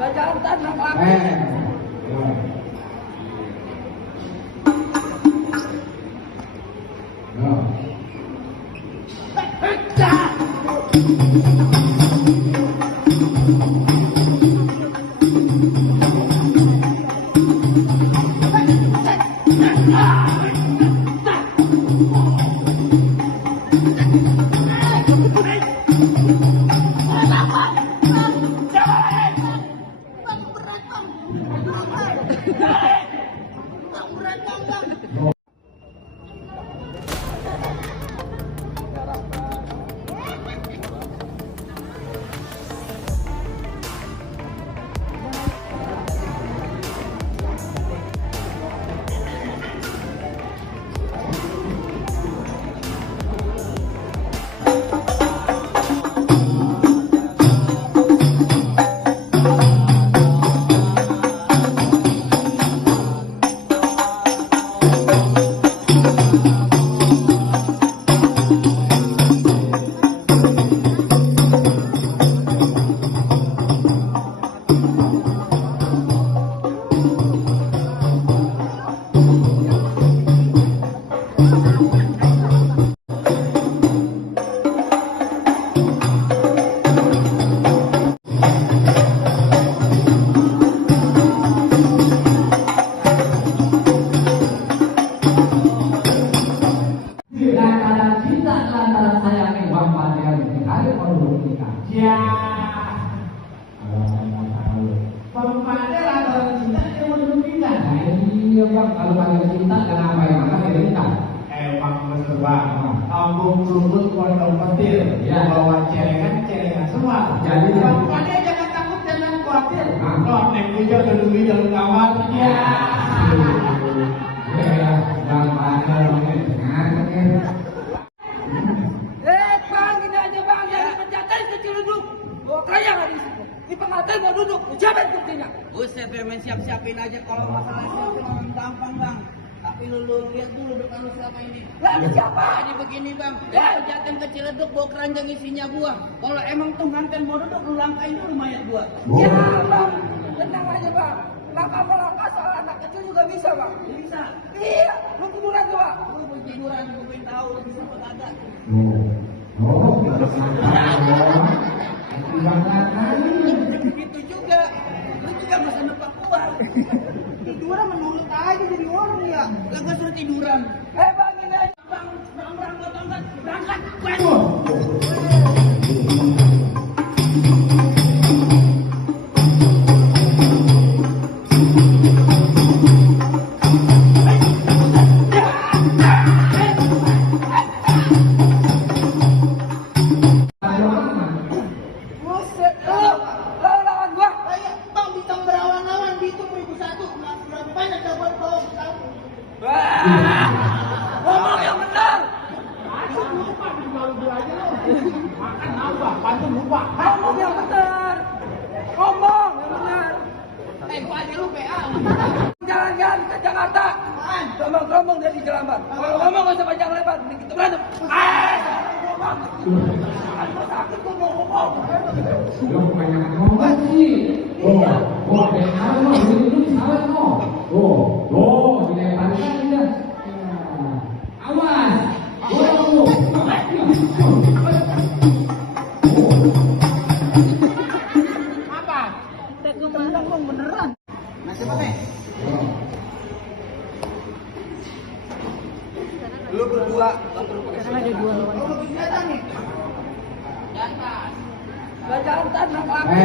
Bacaan tanah lagi. Kalau kalian cinta kenapa yang mana kalian cinta? Emang bener bang, kampung Trubut Pondok Petir, bawa celengan semua. Jadi bapaknya jangan takut, jangan khawatir. Kalau nek hujan dulu jalan kamar. Ya. Bang Padel dengan Bang, ini aja bang, jangan penjatain kecil duduk. Bawa kaya nggak di situ? Di pengantin mau duduk, ujabat buktinya. Buset, main siap-siapin aja kalau masalah itu gampang bang. Tapi lu lihat dulu depan lu selama ini. Lah ada siapa? Jadi begini bang, jangan kecil leduk bawa keranjang isinya buah. Kalau emang tuh nganten mau duduk, lu langkain dulu mayat buah. Ya bang, tenang aja bang. Langkah melangkah soal anak kecil juga bisa bang. Bisa. Iya, lu tiduran tuh bang. Lu mau tiduran, gue pengen tahu lu bisa apa kagak. Begitu juga, lu juga masa nebak gua. Tiduran menurut aja jadi orang ya. Lah gua suruh tiduran. Bang, ini aja. Bang, berangkat. Buset, lu lawan gua. Kayak bang bintang berawan-awan dihitung 1001. Berapa banyak dapat bawa pesawat? Ngomong yang benar. Makan nambah, pantun lupa. Ngomong yang benar. Ngomong yang benar. Gua aja lu PA. Jalan-jalan ke Jakarta. Ngomong-ngomong dari Jelambar. Kalau ngomong gak usah panjang lebar. Mending kita berantem. Ngomong. Sakit gua mau ngomong. Lo banyak ngomong sih. Dengar lo, itu salah lo. Dileparkan dia. Awas. Apa? Gua beneran bang, beneran. Masih apa nih? Lu berdua, Bacaan tanah lagi.